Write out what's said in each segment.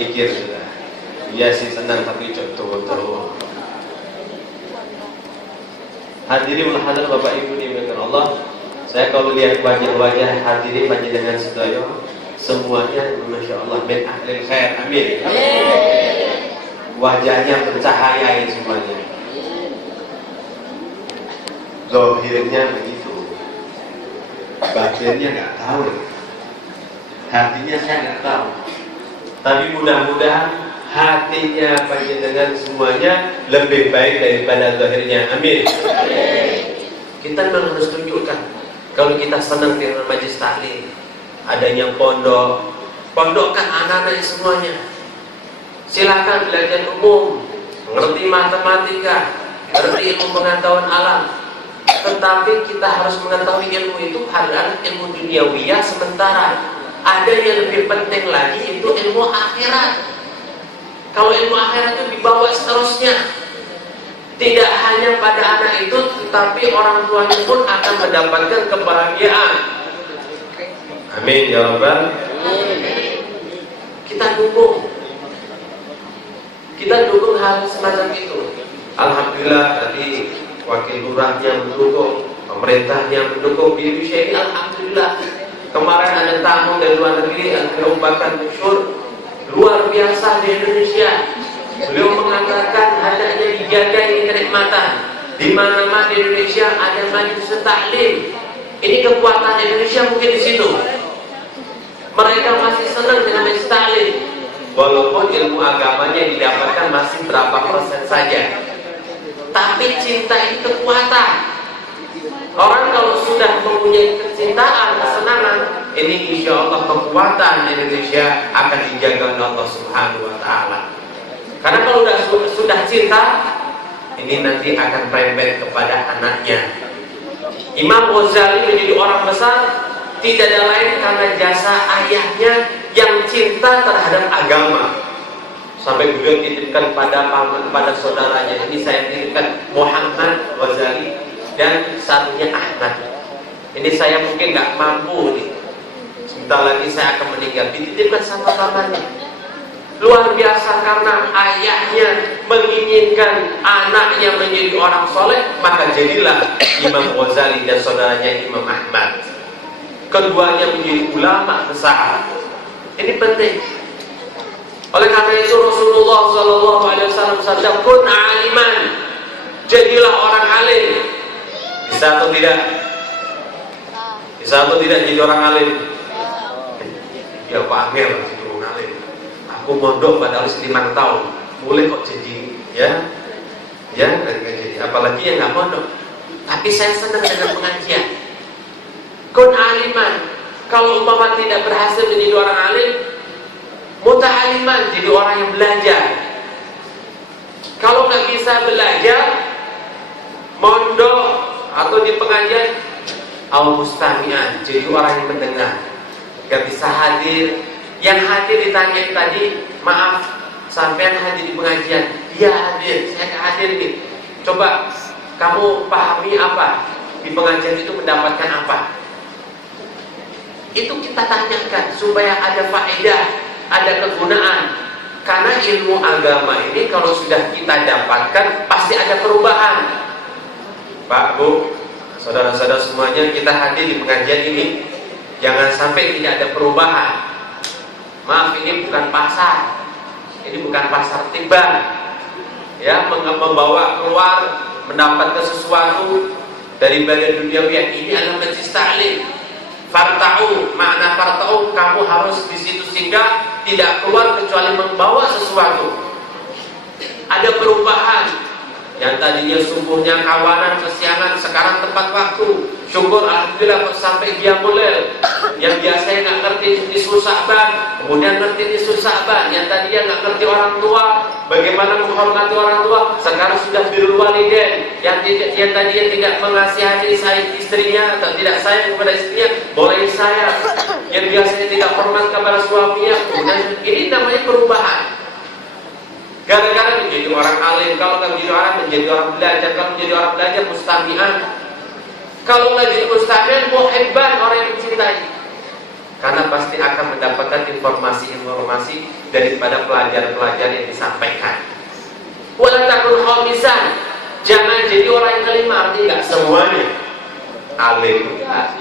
Mikir sudah. Iya sih senang tapi coba. Hadirin hadir Bapak Ibu dimuliakan Allah. Saya kalau lihat wajah-wajah hadirin panjenengan sedaya, semuanya masya Allah min ahlil khair. Amin. Wajahnya bercahaya semuanya. Zahirnya begitu, batinnya nggak tahu, hatinya saya nggak tahu. Tapi mudah-mudahan hatinya panjenengan semuanya lebih baik daripada zahirnya. Amin. Kita memang harus tunjukkan kalau kita senang dengan majelis taklim, adanya pondokkan anak-anak semuanya. Silakan belajar umum, mengerti matematika, mengerti ilmu pengetahuan alam. Tetapi kita harus mengetahui ilmu itu adalah ilmu duniawiyah sementara. Ada yang lebih penting lagi, itu ilmu akhirat. Kalau ilmu akhirat itu dibawa seterusnya, tidak hanya pada anak itu, tetapi orang tuanya pun akan mendapatkan kebahagiaan. Amin ya Rabbal. Kita dukung hal semacam itu. Alhamdulillah tadi wakil lurahnya mendukung, pemerintahnya mendukung di Indonesia ini. Alhamdulillah. Kemarin ada tamu dari luar negeri, Al Bakar Masyur, luar biasa di Indonesia. Beliau mengatakan hendaknya dijaga ini kenikmatan. Di mana-mana di Indonesia ada majelis taklim. Ini kekuatan Indonesia mungkin di situ. Mereka masih senang dengan majelis taklim, walaupun ilmu agamanya didapatkan masih berapa persen saja. Tapi cinta itu kekuatan. Orang kalau sudah mempunyai kecintaan, kesenangan, ini insya Allah kekuatan Indonesia akan dijaga oleh Allah Subhanahu Wa Taala. Karena kalau sudah cinta, ini nanti akan merembet kepada anaknya. Imam Ghazali menjadi orang besar tidak ada lain karena jasa ayahnya yang cinta terhadap agama. Sampai beliau titipkan pada saudaranya, ini saya titipkan Muhammad Ghazali dan satunya Ahmad. Ini saya mungkin nggak mampu nih. Sebentar lagi saya akan meninggal. Dititipkan sama pamannya. Luar biasa karena ayahnya menginginkan anaknya menjadi orang soleh, maka jadilah Imam Ghazali dan saudaranya Imam Ahmad. Keduanya menjadi ulama besar. Ini penting. Oleh karena itu Rasulullah SAW bersabda, "Kun aliman." Jadilah orang alim. Bisa atau tidak? Bisa atau tidak jadi orang alim? Ya Pak Amir jadi orang alim. Aku mondok padahal 5 tahun, mulai kok jadi ya nggak jadi. Apalagi yang nggak mondok. Tapi saya senang dengan pengajian. Kun aliman. Kalau umpama tidak berhasil menjadi orang alim, muta'aliman, jadi orang yang belajar. Kalau nggak bisa belajar, mondok atau di pengajian, al-mustami'an, jadi orang yang mendengar. Gak bisa hadir. Yang hadir ditanya tadi, maaf, sampean hadir di pengajian? Iya hadir, saya nggak hadir nih. Coba kamu pahami apa di pengajian itu, mendapatkan apa? Itu kita tanyakan supaya ada faedah, ada kegunaan. Karena ilmu agama ini kalau sudah kita dapatkan pasti ada perubahan. Pak, Bu, saudara-saudara semuanya, kita hadir di pengajian ini, jangan sampai tidak ada perubahan. Maaf, ini bukan pasar, ini bukan pasar tiban. Ya, membawa keluar, mendapatkan sesuatu dari bagian duniawi. Ini adalah majelis taklim. Farta'u, makna farta'u, kamu harus di situ singgah, tidak keluar kecuali membawa sesuatu. Ada perubahan. Yang tadinya subuhnya kawanan, kesiangan, sekarang tepat waktu. Syukur alhamdulillah sampai qiyamul lail. Yang biasanya nggak ngerti nisfu Sya'ban, kemudian ngerti nisfu Sya'ban. Yang tadinya nggak ngerti orang tua, bagaimana menghormati orang tua, sekarang sudah birrul walidain. Yang tadinya tidak mengasihani istrinya atau tidak sayang kepada istrinya, boleh sayang. Yang biasanya tidak hormat kepada suaminya, kemudian ini namanya perubahan. Gara-gara menjadi orang alim, kalau nggak menjadi orang, menjadi orang belajar. Kalau menjadi orang belajar, mustami'an. Kalau nggak jadi mustami'an, muhibban, orang yang dicintai. karena pasti akan mendapatkan informasi-informasi daripada pelajar-pelajar yang disampaikan. Wala takun khamisan, jangan jadi orang yang kelima. Artinya nggak semuanya alim enggak,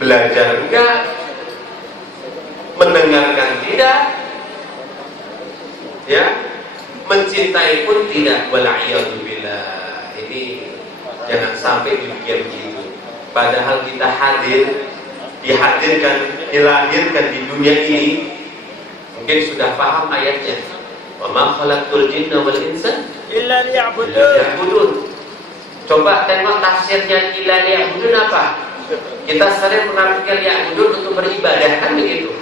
belajar enggak, mendengarkan tidak, ya, mencintai pun tidak. Wala'iyadzubillah. Ini jangan sampai demikian begitu. Padahal kita dilahirkan di dunia ini, mungkin sudah paham ayatnya. Wa ma khalaqtul jinna wal insa illa liya'budun. Coba tengok tafsirnya illa liya'budun apa? Kita sering mengartikan liya'budun untuk beribadah, kan begitu.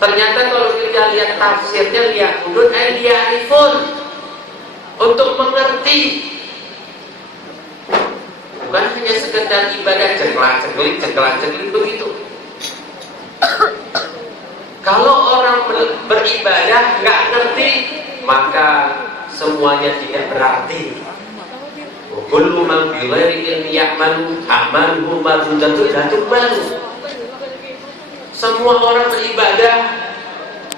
Ternyata kalau kita lihat tafsirnya liya'budun ay liya'rifun, untuk mengerti. Bukan hanya sekedar ibadah cengkelang-cengkling begitu. Kalau orang beribadah nggak ngerti, maka semuanya tidak berarti. Kullu man bi ghairi ilmi ya'malu amaluhu mardudatun la tuqbalu. Semua orang beribadah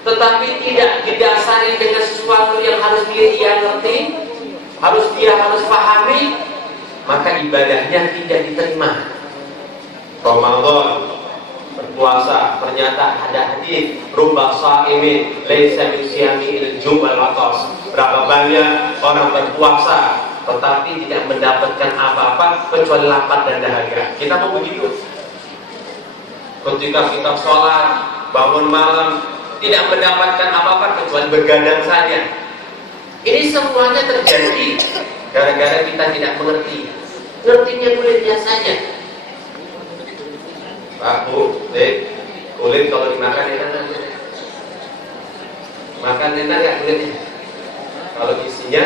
tetapi tidak didasari dengan sesuatu yang harus dia ngerti, harus pahami, maka ibadahnya tidak diterima. Ramadan, berpuasa, ternyata ada hadis rubba sha'imin laisa min siyami al-ju' wal 'atas. Berapa banyak orang berpuasa tetapi tidak mendapatkan apa-apa kecuali lapar dan dahaga. Kita mau begitu. Ketika kita sholat, bangun malam, tidak mendapatkan apa-apa kecuali begadang saja. Ini semuanya terjadi gara-gara kita tidak mengerti. Ngertinya kulitnya saja. Pak, Bu, Dek, kulit kalau dimakan enak aja. Makan enak nggak kulitnya? Kalau isinya,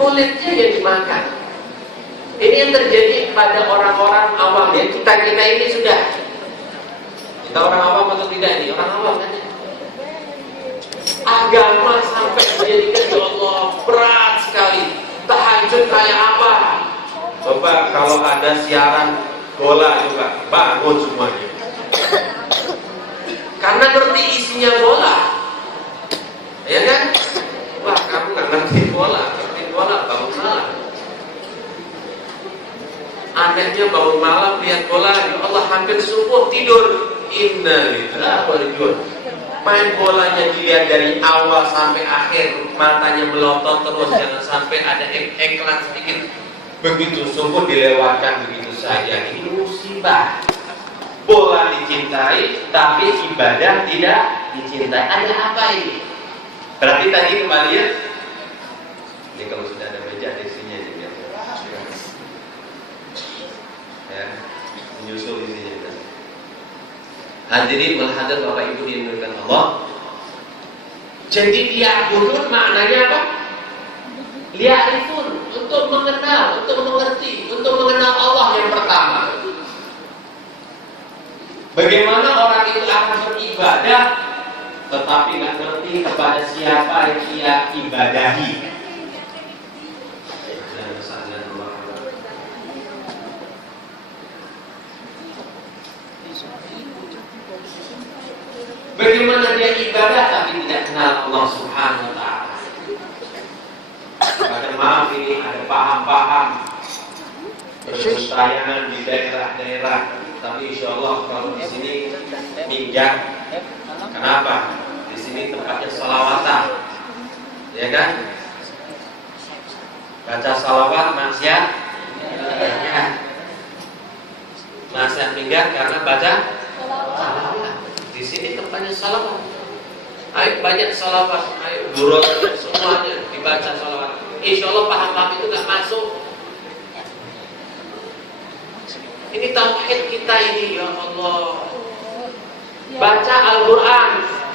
kulitnya yang dimakan. Ini yang terjadi pada orang-orang awam ya. Kita ini sudah. Kita orang awam atau tidak ini? Orang awam kan? Agama sampai menjadikan ya Allah berat sekali. Tahajud kayak apa? Coba kalau ada siaran bola juga bangun semuanya. Karena ngerti isinya bola, ya kan? Wah, kamu nggak ngerti bola bangun malam. Anehnya bangun malam lihat bola, ya Allah hampir subuh tidur. Innalillahi wa inna ilaihi raji'un. Main bolanya dilihat dari awal sampai akhir, matanya melotot terus, jangan sampai ada iklan sedikit. Begitu subuh dilewatkan begitu saja. Ini musibah. Bola dicintai, tapi ibadah tidak dicintai. Ada apa ini? Berarti tadi kembali ya. Ini kalau sudah ada meja di sini aja. Ya, menyusul di sini. Hadirin mulhadir Bapak Ibu dimuliakan Allah. Jadi liya'budun maknanya apa? Liya'rifun, untuk mengenal, untuk mengerti, untuk mengenal Allah yang pertama. Bagaimana orang itu akan beribadah tetapi nggak ngerti kepada siapa yang dia ibadahi. Bagaimana dia ibadah tapi tidak kenal Allah Subhanahu wa ta'ala. Pada maaf ini ada paham-paham bergentayangan di daerah-daerah, tapi insya Allah kalau di sini minjak. Kenapa? Di sini tempatnya salawatan, ya kan? Baca salawat maksiat, maksiat minggat karena baca salawat. Di sini tempatnya salawat. Ayo banyak salawat, ayo buruk semuanya dibaca salawat. Insya Allah paham-paham itu nggak masuk. Ini tauhid kita ini, ya Allah. Baca Al-Quran,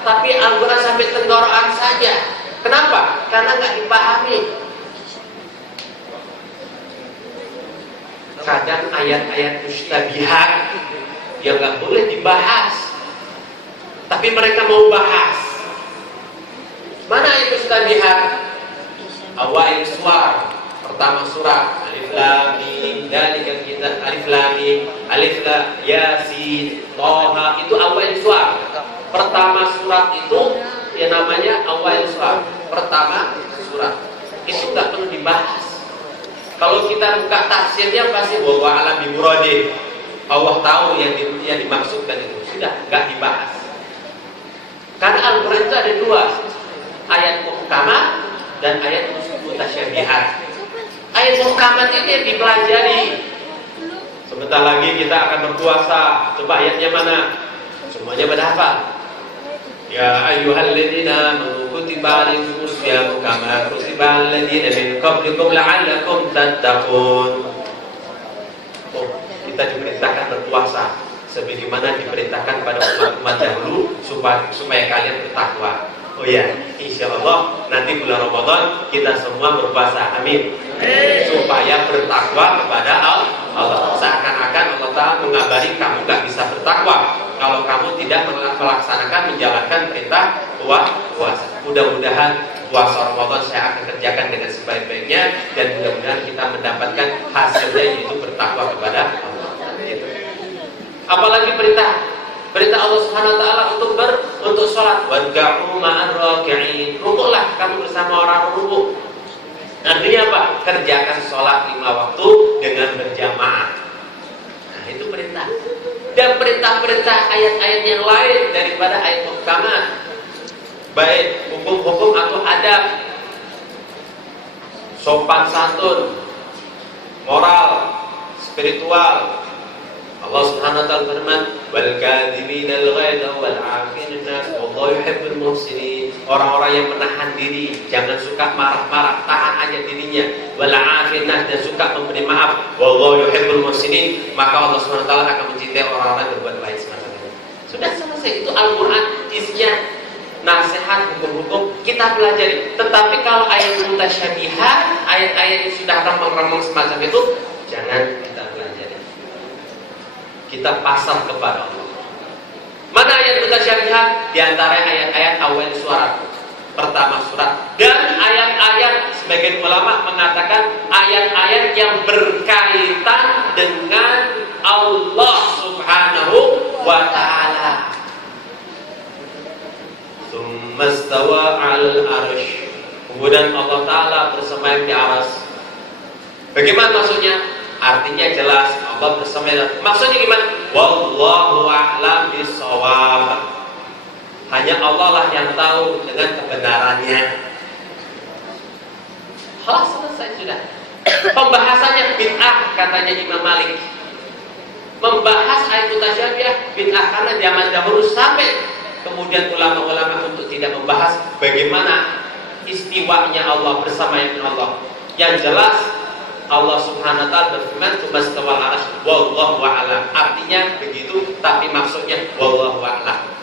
tapi Al-Quran sampai tenggorokan saja. Kenapa? Karena nggak dipahami. Kadang ayat-ayat mustabihat yang nggak boleh dibahas, tapi mereka mau bahas. Mana ayat mustabihat? Awail suar. pertama surat alif lam mim dzalikal kitab, alif lam mim, alif lam yasin, toha, itu awal surat. Pertama surat itu yang namanya awal surat. Pertama surat itu nggak perlu dibahas. Kalau kita buka tafsirnya pasti wa alam bi muradi. Allah tahu yang dimaksudkan itu. Sudah nggak dibahas. Karena Al-Quran itu ada dua, ayat muhkamat dan ayat mutasyabihat. Ayat muhkamat ini yang dipelajari. Sebentar lagi kita akan berpuasa. Coba ayatnya mana? Semuanya pada hafal. Ya ayyuhalladzina amanu kutiba alaikumus syiyamu kama kutiba alal ladzina min qablikum la'allakum tattaqun. Oh, kita diperintahkan berpuasa sebagaimana diperintahkan pada umat-umat dahulu supaya kalian bertakwa. Oh ya, insya Allah nanti bulan Ramadan kita semua berpuasa, amin. Supaya bertakwa kepada Allah. Seakan-akan Allah Ta'ala mengabari kamu gak bisa bertakwa kalau kamu tidak melaksanakan, menjalankan perintah puasa. Mudah-mudahan puasa Ramadan saya akan kerjakan dengan sebaik-baiknya dan mudah-mudahan kita mendapatkan hasilnya, yaitu bertakwa kepada Allah. Gitu. Apalagi perintah Allah Subhanahu wa taala untuk salat, wad'u ma'ar raki'in. Rukuklah kamu bersama orang rukuk. Artinya apa? Kerjakan sholat 5 waktu dengan berjamaah. Nah, itu perintah. Dan perintah-perintah ayat-ayat yang lain daripada ayat muhkamat, baik hukum-hukum atau adab, sopan santun, moral, spiritual. Allah Subhanahu wa taala berfirman, "Wal kadhiminal ghaidha wal 'afinan nas wallahu yuhibbul muhsinin." Orang-orang yang menahan diri, jangan suka marah-marah, tahan aja dirinya. Wal 'afinan, dan suka memberi maaf. Wallahu yuhibbul muhsinin, maka Allah Subhanahu wa taala akan mencintai orang-orang yang berbuat baik semacam itu. Sudah selesai, itu Al-Qur'an isinya nasihat hukum-hukum kita pelajari. Tetapi kalau ayat mutasyabihat, ayat-ayat yang sudah remang-remang semacam itu, jangan kita pelajari. Kita pasrah kepada Allah. Mana ayat mutasyabihat? Di antara ayat-ayat awal surat, pertama surat, dan ayat-ayat sebagian ulama mengatakan ayat-ayat yang berkaitan dengan Allah Subhanahu wa taala. Tsumma stawa 'alal 'arsy. Kemudian Allah taala bersemayam di arsy. Bagaimana maksudnya? Artinya jelas, Allah bersemayam. Maksudnya gimana? Wallahu a'lam bishawab. Hanya Allah lah yang tahu dengan kebenarannya. Halas, selesai sudah. Pembahasannya bid'ah, katanya Imam Malik. Membahas ayat mutasyabihat bid'ah, karena zaman dahulu sampai kemudian ulama-ulama untuk tidak membahas bagaimana istiwanya Allah, bersamanya Allah. Yang jelas Allah Subhanahu wa taala berfirman, "Tsumastawal 'arsy wallahu a'lam." Artinya begitu, tapi maksudnya wallahu a'lam.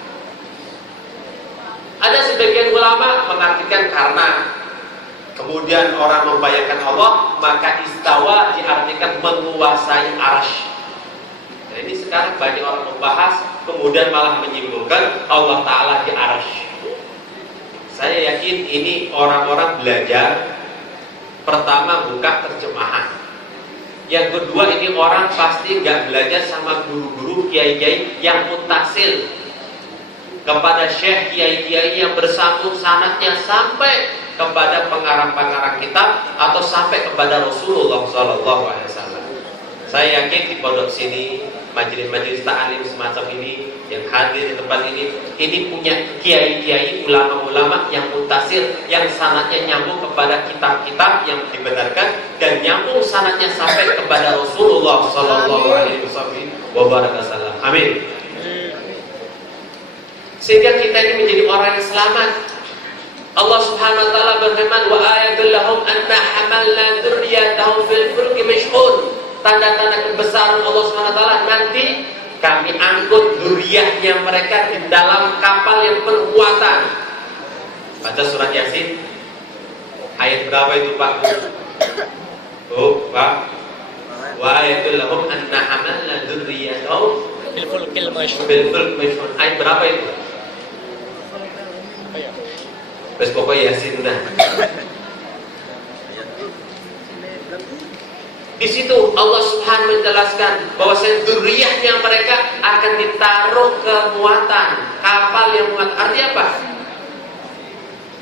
Ada sebagian ulama mengartikan karena kemudian orang membayangkan Allah, maka istawa diartikan menguasai 'arsy. Nah, ini sekarang banyak orang membahas, kemudian malah menyimpulkan Allah taala di 'arsy. Saya yakin ini orang-orang belajar. Pertama, buka terjemahan. Yang kedua, ini orang pasti nggak belajar sama guru-guru, kiai-kiai yang mutasil kepada syekh, kiai-kiai yang bersambung sanadnya sampai kepada pengarang-pengarang kitab atau sampai kepada Rasulullah SAW. Saya yakin di pondok sini, majelis-majelis ta'lim semacam ini yang hadir di tempat ini punya kiai-kiai, ulama-ulama yang mutasil, yang sanadnya nyambung kepada kitab-kitab yang dibenarkan dan nyambung sanadnya sampai kepada Rasulullah SAW. Amin. Sehingga kita ini menjadi orang yang selamat. Allah Subhanahu wa taala berfirman, "Wa ayatul lahum anna hamalna dzurriyyatahum fil fulki mashhun." Tanda-tanda kebesaran Allah Subhanahu wa taala, nanti kami angkut dzurriyyahnya mereka di dalam kapal yang berkuatan. Baca surat Yasin. Ayat berapa itu, Pak? Oh, Pak. Wa ayatul lahum anna hamalna dzurriyyatahum fil fulkil mashhun. Ayat berapa itu? Terus pokoknya Yasin dah. Di situ Allah Subhanahu menjelaskan bahwa dzurriyyahnya mereka akan ditaruh ke muatan kapal yang muat. Artinya apa?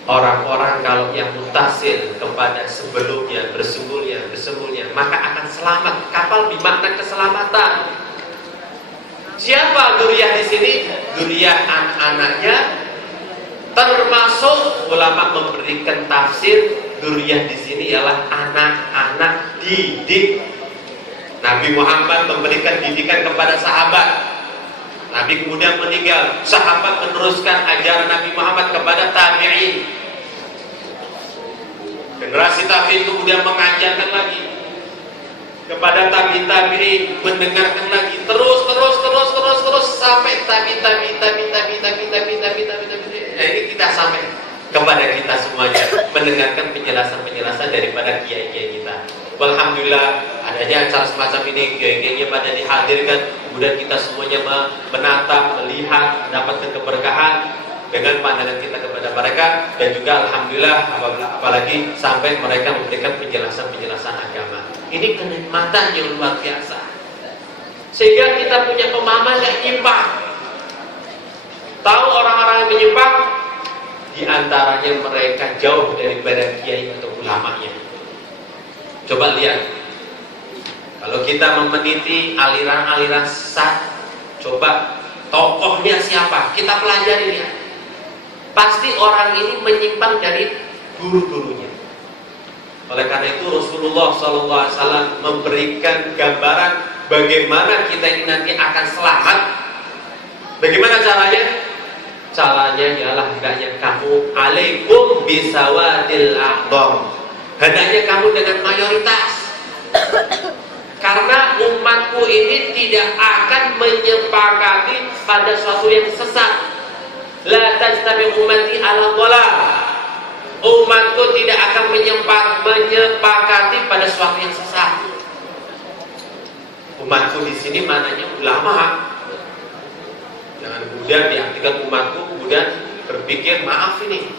Orang-orang kalau yang mutasil kepada sebelumnya, bersembunyi, maka akan selamat. Kapal bermakna keselamatan. Siapa dzurriyyah di sini? Dzurriyyah anak-anaknya, termasuk ulama memberikan tafsir dzurriyyah di sini ialah anak-anak didik. Nabi Muhammad memberikan didikan kepada sahabat. Nabi kemudian meninggal, sahabat meneruskan ajaran Nabi Muhammad kepada tabi'in. Generasi tabi'in kemudian mengajarkan lagi kepada tabi'in, mendengarkan lagi, terus sampai tabi'in. Nah, ini kita sampai kepada kita semuanya, mendengarkan penjelasan daripada kiai-kiai kita. Alhamdulillah adanya acara semacam ini, kiai-kiainya pada dihadirkan, kemudian kita semuanya menatap, melihat, mendapatkan keberkahan dengan pandangan kita kepada mereka, dan juga alhamdulillah apalagi sampai mereka memberikan penjelasan agama. Ini kenikmatan yang luar biasa, sehingga kita punya pemahaman yang nyimpang. Tahu orang-orang yang menyimpang, diantaranya mereka jauh daripada kiai atau ulamanya. Coba lihat, kalau kita meneliti aliran-aliran sesat, coba tokohnya siapa, kita pelajari dia. Pasti orang ini menyimpang dari guru-gurunya. Oleh karena itu Rasulullah SAW memberikan gambaran bagaimana kita ini nanti akan selamat. Bagaimana caranya? Caranya ialah hendaknya kamu alaikum bisawadil a'dham. Hendaknya kamu dengan mayoritas. Karena umatku ini tidak akan menyepakati pada suatu yang sesat. La tajtami ummati ala dhalal. Umatku tidak akan menyepakati pada suatu yang sesat. Umatku di sini maknanya ulama. Jangan kemudian diartikan umatku kemudian berpikir, maaf ini,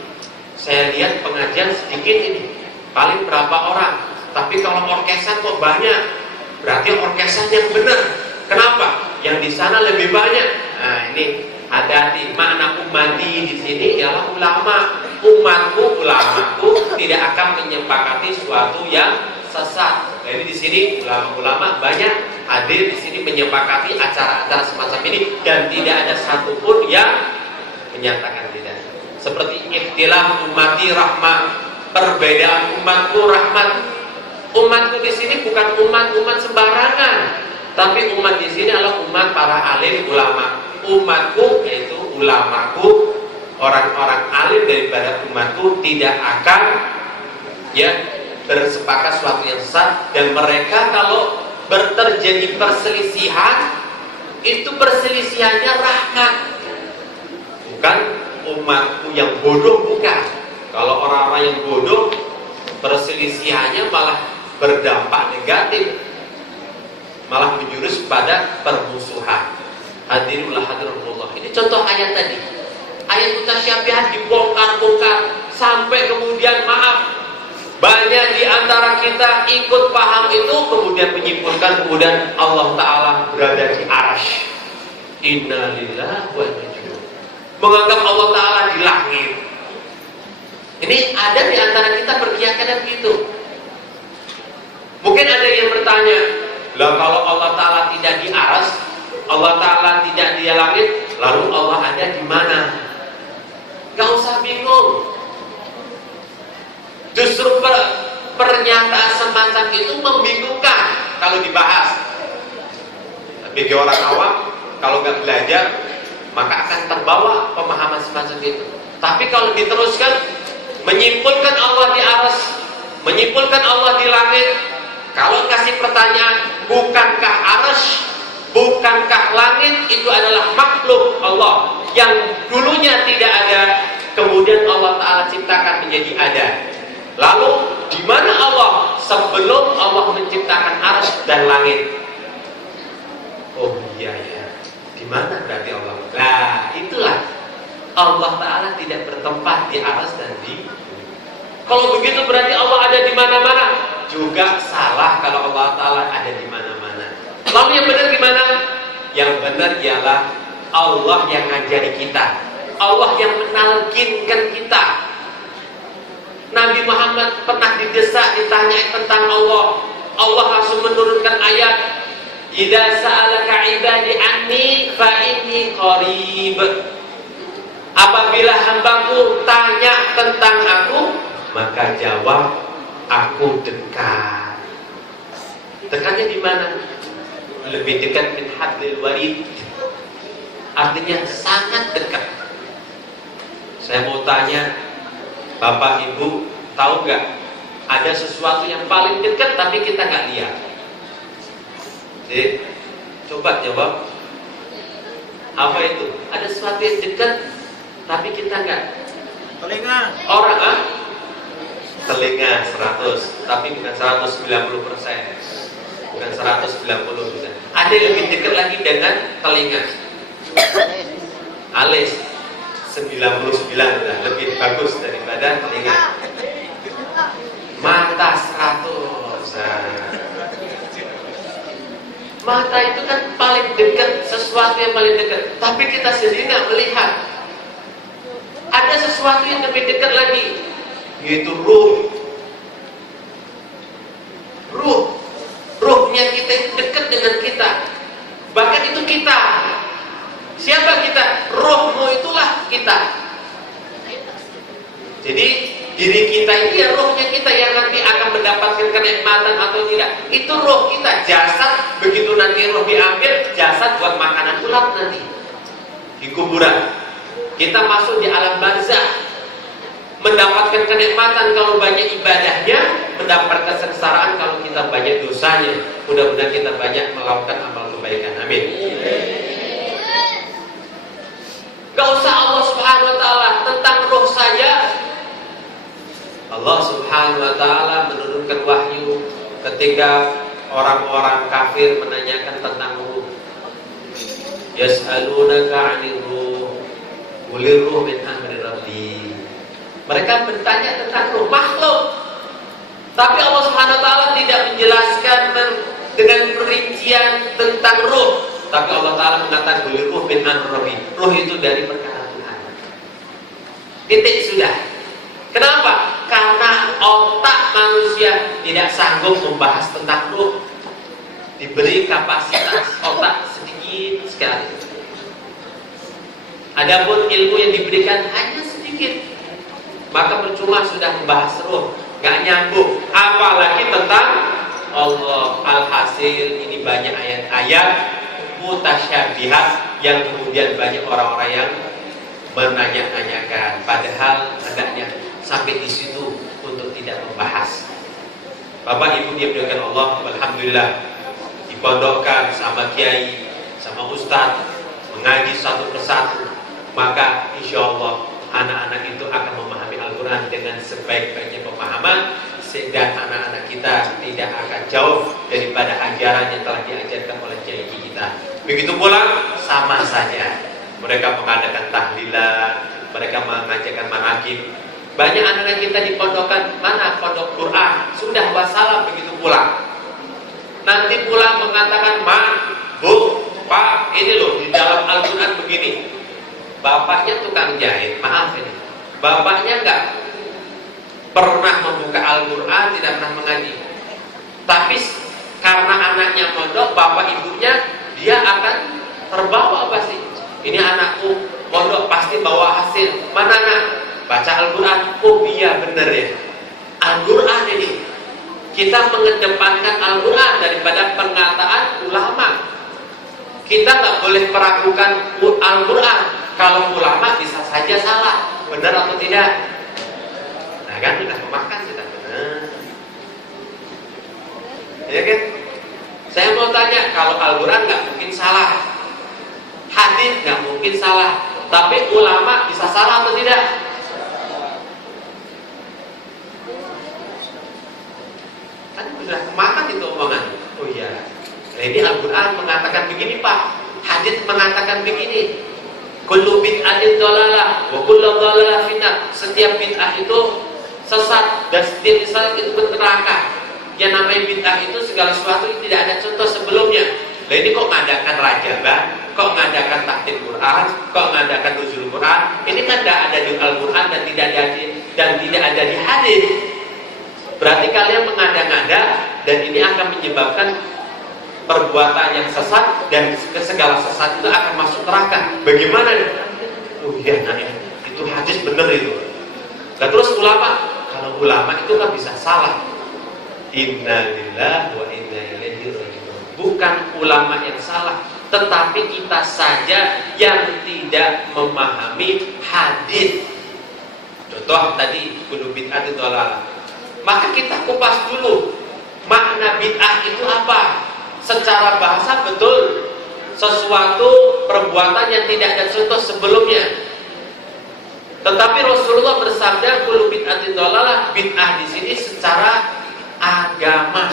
saya lihat pengajian sedikit ini, paling berapa orang, tapi kalau orkesan kok banyak, berarti orkesan yang benar. Kenapa? Yang di sana lebih banyak. Nah ini hati-hati, makna ummati di sini ialah ulama. Ulamaku tidak akan menyepakati suatu yang sesat. Jadi di sini ulama-ulama banyak hadir di sini menyepakati acara-acara semacam ini, dan tidak ada satupun yang menyatakan tidak. Seperti ikhtilaf ummati rahmah, perbedaan umatku rahmat. Umatku di sini bukan umat sembarangan, tapi umat di sini adalah umat para alim ulama. Umatku yaitu ulamaku, orang-orang alim daripada umatku tidak akan bersepakat suatu yang sesat. Dan mereka kalau terjadi perselisihan, itu perselisihannya rahmat, bukan umatku yang bodoh, bukan. Kalau orang-orang yang bodoh, perselisihannya malah berdampak negatif, malah menjurus pada permusuhan. Hadirinullah hadirullah. Ini contoh ayat tadi. Ayat mutasyabihat dibongkar-bongkar sampai kemudian maaf, banyak di antara kita ikut paham itu, kemudian menyimpulkan kemudian Allah Ta'ala berada di arasy. Inna lillahi wa inna ilaihi raji'un. Menganggap Allah Ta'ala di langit. Ini ada di antara kita berkeyakinan begitu. Mungkin ada yang bertanya, lah kalau Allah Ta'ala tidak di arasy, Allah Ta'ala tidak di langit, lalu Allah ada di mana? Gak usah bingung. Justru pernyataan semacam itu membingungkan kalau dibahas. Bagi orang awam, kalau nggak belajar, maka akan terbawa pemahaman semacam itu. Tapi kalau diteruskan, menyimpulkan Allah di arasy, menyimpulkan Allah di langit. Kalau kasih pertanyaan, bukankah arasy, bukankah langit itu adalah makhluk Allah yang dulunya tidak ada, kemudian Allah Ta'ala ciptakan menjadi ada. Lalu di mana Allah sebelum Allah menciptakan arasy dan langit? Oh iya ya, di mana berarti Allah? Nah itulah Allah Ta'ala tidak bertempat di arasy dan di. Kalau begitu berarti Allah ada di mana-mana. juga salah kalau Allah Ta'ala ada di mana-mana. Lalu yang benar gimana? Yang benar ialah Allah yang ngajari kita, Allah yang menalkinkan kita. Nabi Muhammad pernah didesak, ditanya tentang Allah. Allah langsung menurunkan ayat, "Idza sa'alaka 'ibadi anni fa inni qarib." Apabila hambaku tanya tentang aku, maka jawab, aku dekat. Dekatnya di mana? Lebih dekat min hablil warid. Artinya sangat dekat. Saya mau tanya, Bapak Ibu tahu nggak ada sesuatu yang paling dekat tapi kita nggak lihat? Jadi, coba jawab. Apa itu? Ada sesuatu yang dekat tapi kita nggak. Telinga. Orang telinga 100, tapi bukan 190%, bukan 190 juga. Ada yang lebih dekat lagi dengan telinga. Alis 99 lah, lebih bagus daripada telinga. Mata 100. Mata itu kan paling dekat, sesuatu yang paling dekat, tapi kita sendiri nggak melihat. Ada sesuatu yang lebih dekat lagi, yaitu ruh. Ruhnya kita itu dekat dengan kita. Bahkan itu kita. Siapa kita? Rohmu itulah kita. Jadi diri kita ini ya rohnya kita yang nanti akan mendapatkan kenikmatan atau tidak. Itu roh kita. Jasad, begitu nanti roh diambil, jasad buat makanan ulat nanti di kuburan. Kita masuk di alam barzakh, mendapatkan kenikmatan kalau banyak ibadahnya, mendapatkan kesengsaraan kalau kita banyak dosanya. Mudah-mudahan kita banyak melakukan amal kebaikan. Amin. Gak usah Allah Subhanahu wa Ta'ala, tentang roh saja Allah Subhanahu wa Ta'ala menurunkan wahyu ketika orang-orang kafir menanyakan tentang ruh. Yas'alunaka 'anil ruh, qulir ruh min amri rabbi. Mereka bertanya tentang ruh makhluk, tapi Allah Subhanahu wa Ta'ala tidak menjelaskan dengan perincian tentang ruh. Tapi Allah Ta'ala mengatakan qulir ruh min amri rabbi. Ruh itu dari perkara Tuhan. Titik sudah. Kenapa? Karena otak manusia tidak sanggup membahas tentang ruh. Diberi kapasitas otak sedikit sekali. Adapun ilmu yang diberikan hanya sedikit, maka percuma sudah membahas ruh, gak nyambung. Apalagi tentang Allah. Alhasil ini banyak ayat-ayat mutasyabihat yang kemudian banyak orang-orang yang menanya-nanyakan. Padahal hendaknya sampai di situ untuk tidak membahas. Bapak Ibu dimuliakan Allah, alhamdulillah dipondokkan sama kiai, sama ustaz, mengaji satu persatu, maka insya Allah anak-anak itu akan memahami Al-Quran dengan sebaik-baiknya pemahaman, sehingga anak-anak kita tidak akan jauh daripada ajaran yang telah diajarkan oleh kiai kita. Begitu pula sama saja mereka mengadakan tahlilan, mereka mengajarkan manaqib. Banyak anak-anak kita di pondokan, mana pondok Quran, sudah wassalam begitu pulang. Nanti pulang mengatakan, "Ma, Bu, Pak, ini loh di dalam Al-Quran begini." Bapaknya tukang jahit, maaf ini. Bapaknya enggak pernah membuka Al-Quran, tidak pernah mengaji. Tapi karena anaknya pondok, bapak ibunya, dia akan terbawa pasti. Ini anakku pondok pasti bawa hasil. Mana nak? Baca Al-Quran. Oh iya benar ya, Al-Quran ini. Kita mengedepankan Al-Quran daripada perkataan ulama. Kita nggak boleh meragukan Al-Quran. Kalau ulama bisa saja salah, benar atau tidak? Nah kan sudah memakan, sudah benar. Ya kan? Saya mau tanya, kalau Al-Quran nggak mungkin salah, hadis nggak mungkin salah, tapi ulama bisa salah atau tidak? Kan sudah makan itu omongan. Oh iya, ini Al-Quran mengatakan begini Pak, hadis mengatakan begini. Kullu bid'atin dhalalah wa kullu dhalalah finnar. Setiap bid'ah itu sesat dan setiap sesat itu neraka. Yang namanya bid'ah itu segala sesuatu yang tidak ada contoh sebelumnya. Nah ini kok ngadakan rajabah, kok ngadakan takdim Quran, kok ngadakan nuzul Quran. Ini kan tidak ada di Al-Quran dan tidak ada di hadis. Berarti kalian mengada-ngada dan ini akan menyebabkan perbuatan yang sesat dan segala sesat itu akan masuk neraka. Bagaimana? Oh iya, nah ya, itu hadis benar itu. Dan terus ulama, kalau ulama itu kan bisa salah. Inna lillahi wa inna ilaihi raji'un. Bukan ulama yang salah, tetapi kita saja yang tidak memahami hadis. Contoh tadi kudu bid'ah itu adalah. Maka kita kupas dulu makna bid'ah itu apa? Secara bahasa betul sesuatu perbuatan yang tidak ada contoh sebelumnya. Tetapi Rasulullah bersabda kullu bid'atin dhalalah, bid'ah di sini secara agama.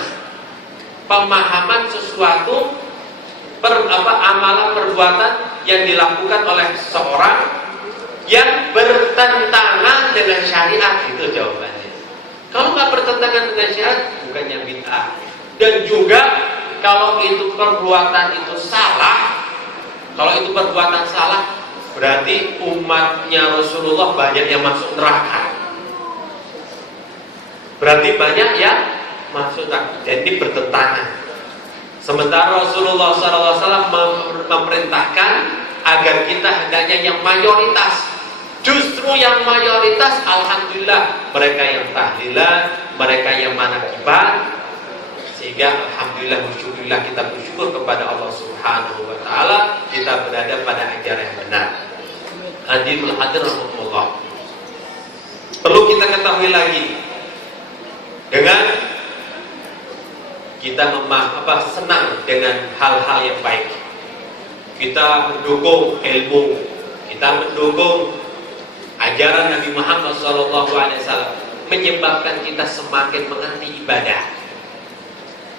Pemahaman sesuatu amalan perbuatan yang dilakukan oleh seseorang yang bertentangan dengan syariat, itu jawabannya. Kalau nggak bertentangan dengan syariat, bukannya bid'ah. Dan juga kalau itu perbuatan itu salah, kalau itu perbuatan salah, berarti umatnya Rasulullah banyak yang masuk neraka. Berarti banyak yang masuk neraka. Dan ini bertentangan. Sementara Rasulullah SAW memerintahkan agar kita hendaknya yang mayoritas. Justru yang mayoritas, alhamdulillah, mereka yang tahlilan, mereka yang manakiban. Sehingga alhamdulillah, bersyukurlah, kita bersyukur kepada Allah Subhanahu wa taala, kita berada pada ajaran yang benar. Hadirin hadirin rahimakumullah. Perlu kita ketahui lagi, dengan kita senang dengan hal-hal yang baik, kita mendukung ilmu, kita mendukung ajaran Nabi Muhammad SAW, menyebabkan kita semakin mengerti ibadah.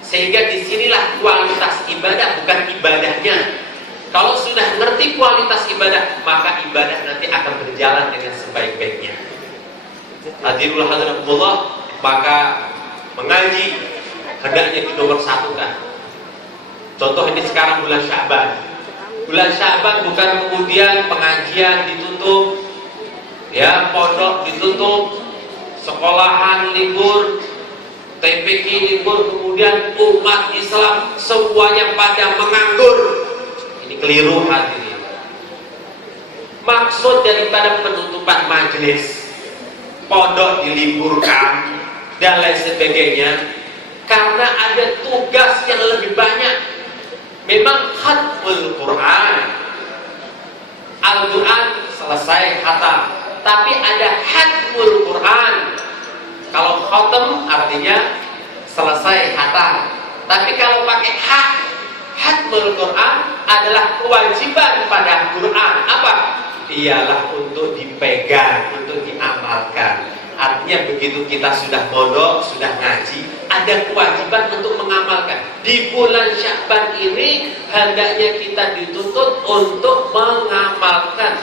Sehingga disinilah kualitas ibadah, bukan ibadahnya. Kalau sudah ngerti kualitas ibadah, maka ibadah nanti akan berjalan dengan sebaik-baiknya. Hadirul hadirakumullah, maka mengaji hendaknya dinomor-satukan. Contoh ini sekarang bulan Sya'ban. Bulan Sya'ban bukan kemudian pengajian ditutup, ya, pondok ditutup, sekolahan libur, TPQ libur, kemudian umat Islam semuanya pada menganggur. Ini keliru hadirin. Maksud daripada penutupan majelis, pondok diliburkan dan lain sebagainya, karena ada tugas yang lebih banyak. Memang khatmul Quran, Al-Quran selesai khatam, tapi ada khatmul Quran. Kalau khatam artinya selesai khatam, tapi kalau pakai khatmul Quran adalah kewajiban pada Quran. Apa? Ialah untuk dipegang, untuk diamalkan. Artinya begitu kita sudah mondok, sudah ngaji, ada kewajiban untuk mengamalkan. Di bulan Sya'ban ini hendaknya kita dituntut untuk mengamalkan,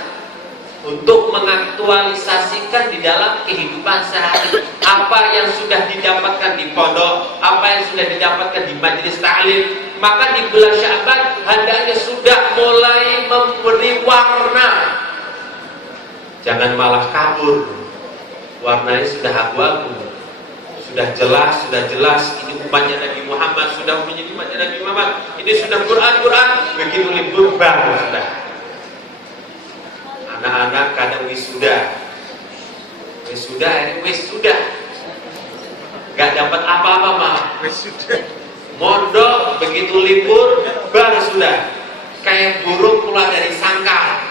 untuk mengaktualisasikan di dalam kehidupan sehari apa yang sudah didapatkan di pondok, apa yang sudah didapatkan di majelis ta'lim. Maka di bulan Sya'ban hendaknya sudah mulai memberi warna, jangan malah kabur. Warnanya sudah abu-abu, sudah jelas ini umatnya Nabi Muhammad, sudah menjadi umatnya Nabi Muhammad, ini sudah Quran, begitu libur baru sudah. Anak-anak kadang wisuda, gak dapat apa-apa malah. Mondok begitu libur baru sudah kayak burung keluar dari sangkar.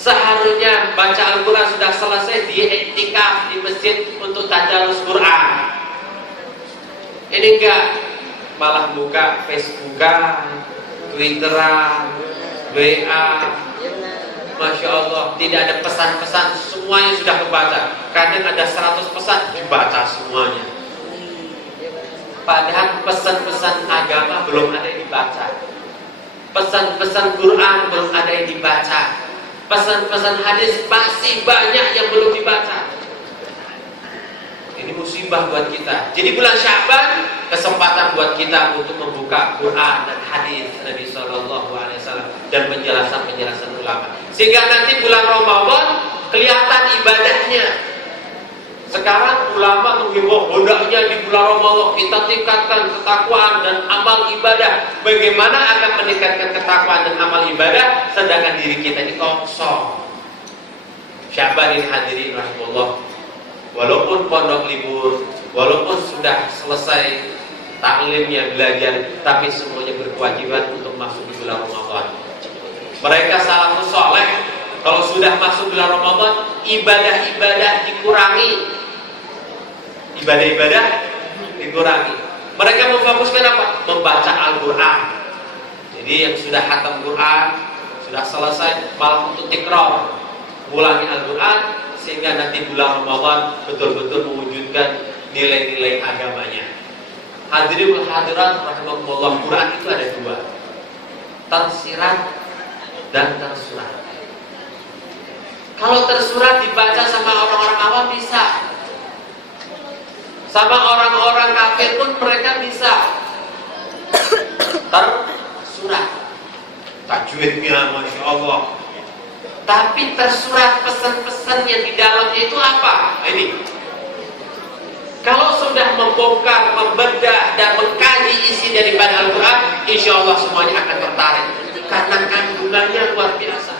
Seharusnya baca Al-Quran sudah selesai, di iktikaf di masjid untuk tadarus Quran. Ini enggak, malah buka Facebookan, Twitteran, WA. Masya Allah, tidak ada pesan-pesan, semuanya sudah kebaca. Kadang ada 100 pesan, dibaca semuanya. Padahal pesan-pesan agama belum ada yang dibaca, pesan-pesan Quran belum ada yang dibaca, pesan-pesan hadis masih banyak yang belum dibaca. Ini musibah. musibah buat kita. Jadi bulan Sya'ban kesempatan buat kita untuk membuka Quran dan hadis Nabi Shallallahu Alaihi Wasallam dan penjelasan ulama. Sehingga nanti bulan Ramadan kelihatan ibadahnya. Sekarang ulama menghimbau hendaknya di bulan Ramadan kita tingkatkan ketakwaan dan amal ibadah. Bagaimana akan meningkatkan ketakwaan dan amal ibadah sedangkan diri kita ini kosong? Sya'ban hadirin rahimahullah. Walaupun pondok libur, walaupun sudah selesai taklimnya belajar, tapi semuanya berkewajiban untuk masuk di bulan Ramadan. Mereka salafus saleh kalau sudah masuk bulan Ramadan, ibadah-ibadah dikurangi. Ibadah-ibadah dikurangi. Mereka memfokuskan apa? Membaca Al-Quran. Jadi yang sudah khatam Quran, sudah selesai, malah untuk tikrar, ulangi Al-Quran, sehingga nanti bulan Ramadan betul-betul mewujudkan nilai-nilai agamanya. Hadirin wal hadirat rahimakumullah, Quran itu ada dua, tersirat dan tersurat. Kalau tersurat dibaca sama orang-orang awam bisa, sama orang-orang kafir pun mereka bisa. Tersurat, tajwidnya masya Allah. Tapi tersurat pesan-pesan yang di dalamnya itu apa? Ini. Kalau sudah membongkar, membedah dan mengkaji isi daripada Al-Quran, insya Allah semuanya akan tertarik karena kandungannya luar biasa.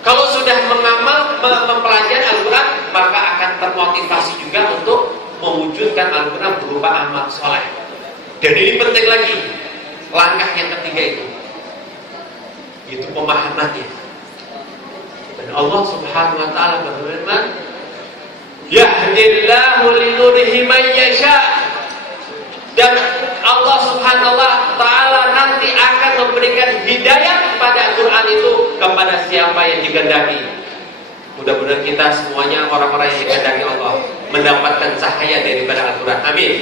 Kalau sudah mengamal, mempelajari Al-Quran, maka akan termotivasi juga untuk mewujudkan Al-Quran berupa amal soleh. Dan ini penting lagi, langkah yang ketiga itu pemahamannya. Dan Allah Subhanahu wa taala berfirman, yahdillahu linurihi man yasha. Dan Allah Subhanahu wa taala nanti akan memberikan hidayah kepada Al-Quran itu kepada siapa yang dikehendaki. Mudah-mudahan kita semuanya orang-orang yang dikehendaki Allah mendapatkan cahaya daripada Al-Quran. Amin.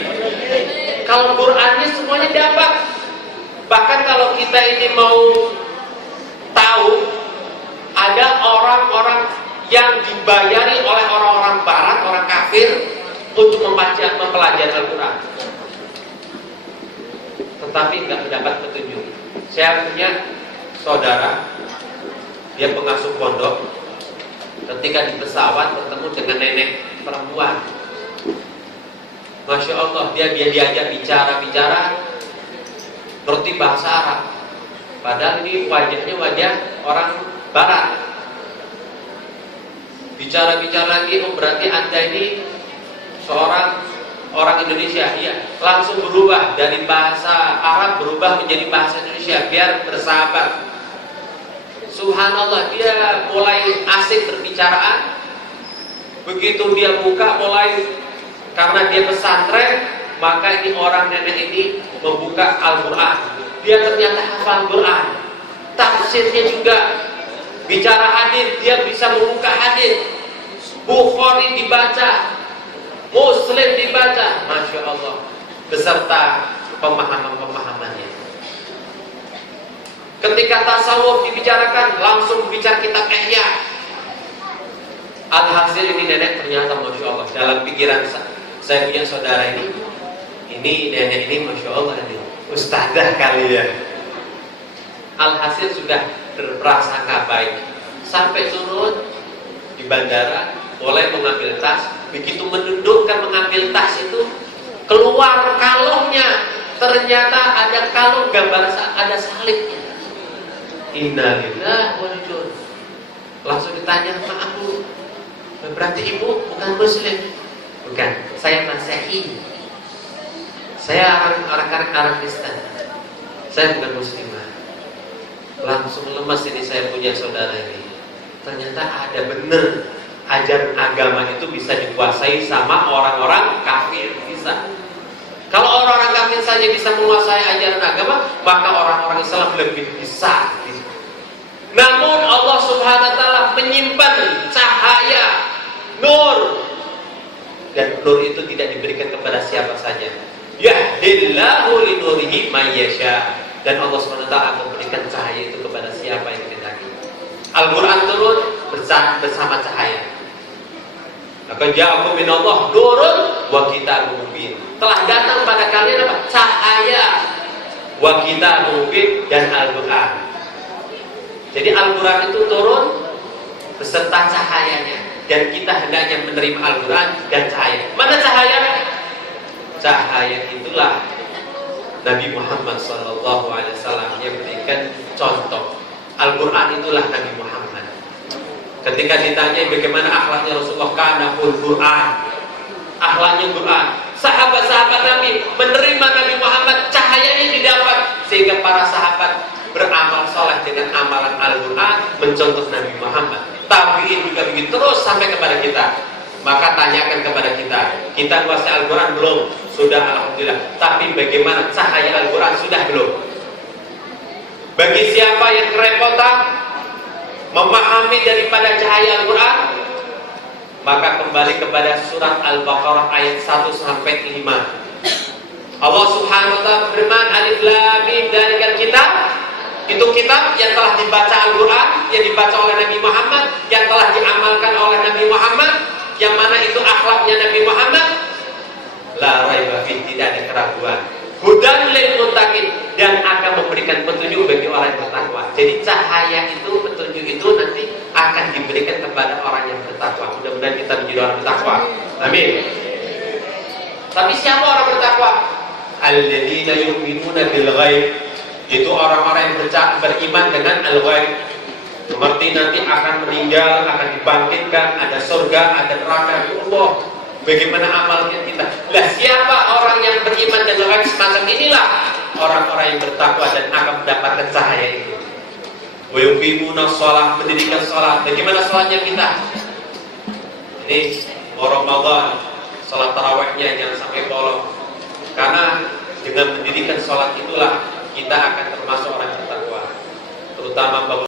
Kalau Qurannya semuanya dapat. Bahkan kalau kita ini mau tahu, ada orang-orang yang dibayari oleh orang-orang barat, orang kafir untuk mempelajari Al-Quran, tetapi nggak mendapat petunjuk. Saya punya saudara, dia pengasuh pondok. Ketika di pesawat bertemu dengan nenek perempuan, masya Allah, dia diajak bicara, ngerti bahasa Arab. Padahal ini wajahnya wajah orang barat. Bicara lagi, oh berarti Anda ini seorang orang Indonesia. Iya, langsung berubah dari bahasa Arab berubah menjadi bahasa Indonesia biar bersahabat. Subhanallah, dia mulai asik berbicaraan. Begitu dia buka mulai, karena dia pesantren, maka ini orang nenek ini membuka Al-Quran. Dia ternyata hafal Quran, tafsirnya juga. Bicara hadis, dia bisa membuka hadis. Bukhari dibaca, Muslim dibaca, masya Allah, beserta pemahaman-pemahamannya. Ketika tasawuf dibicarakan, langsung bicara kitab Ihya. Alhasil ini nenek ternyata masya Allah, dalam pikiran saya punya saudara ini nenek ini masya Allah ini ustadzah kali ya. Alhasil sudah berprasangka baik, sampai turun di bandara, mulai mengambil tas. Begitu menundukkan mengambil tas itu, keluar kalungnya, ternyata ada kalung gambar ada salibnya. Innalillahi wa inna ilaihi raji'un. Langsung ditanya, maaf Bu, berarti ibu bukan Muslim? Bukan, saya Masehi. Saya orang Kristen. Saya bukan Muslimah. Langsung lemas ini saya punya saudara ini. Ternyata ada benar ajaran agama itu bisa dikuasai sama orang-orang kafir, bisa. Kalau orang-orang kafir saja bisa menguasai ajaran agama, maka orang-orang Islam lebih bisa. Namun Allah Subhanahu wa taala menyimpan cahaya, nur. Dan nur itu tidak diberikan kepada siapa saja. Yahdillahu linurihi may yasha. Dan Allah Subhanahu wa taala akan memberikan cahaya itu kepada siapa yang dikehendaki. Al-Quran turun bersama cahaya. Maka ja'akum minallah nurun wa kitabun mubin. Telah datang pada kalian apa? Cahaya wa kitabun mubin dan Al-Qur'an. Jadi Al-Qur'an itu turun beserta cahayanya, dan kita hendaknya menerima Al-Quran dan cahaya. Mana cahaya? Cahaya itulah Nabi Muhammad SAW yang berikan contoh. Al-Quran itulah Nabi Muhammad. Ketika ditanya bagaimana akhlaknya Rasulullah, kana ful Quran, akhlaknya Quran. Sahabat-sahabat Nabi menerima Nabi Muhammad, cahayanya didapat, sehingga para sahabat beramal soleh dengan amalan Al-Quran, mencontoh Nabi Muhammad. Tabi'in juga begitu terus sampai kepada kita. Maka tanyakan kepada kita kuasai Al-Quran belum? Sudah, alhamdulillah. Tapi bagaimana cahaya Al-Quran? Sudah belum? Bagi siapa yang kerepotan memahami daripada cahaya Al-Quran, maka kembali kepada surat Al-Baqarah ayat 1 sampai 5. Allah Subhanahu wa ta'ala berfirman, Alif Lam Mim, dzalikal kitab. Itu kitab yang telah dibaca Al-Quran, yang dibaca oleh Nabi Muhammad, yang telah diamalkan oleh Nabi Muhammad, yang mana itu akhlaknya Nabi Muhammad. La raiba fihi, tidak ada keraguan. Hudan lil muttaqin, dan akan memberikan petunjuk bagi orang yang bertakwa. Jadi cahaya itu, petunjuk itu nanti akan diberikan kepada orang yang bertakwa. Mudah-mudahan kita menjadi orang bertakwa. Amin. Tapi siapa orang bertakwa? Alladzina yu'minuna bil ghaib. Itu orang-orang yang beriman dengan al-ghaib. Seperti nanti akan meninggal, akan dibangkitkan, ada surga, ada neraka. Allah, bagaimana amalnya kita? Lah siapa orang yang beriman dengan al-ghaib semacam inilah orang-orang yang bertakwa dan akan mendapatkan cahaya itu. Wa yuqimuna shalah, mendirikan salat. Bagaimana salatnya kita? Ini Ramadan, salat tarawihnya jangan sampai bolong. Karena dengan mendirikan salat itulah kita akan termasuk orang yang bertakwa, terutama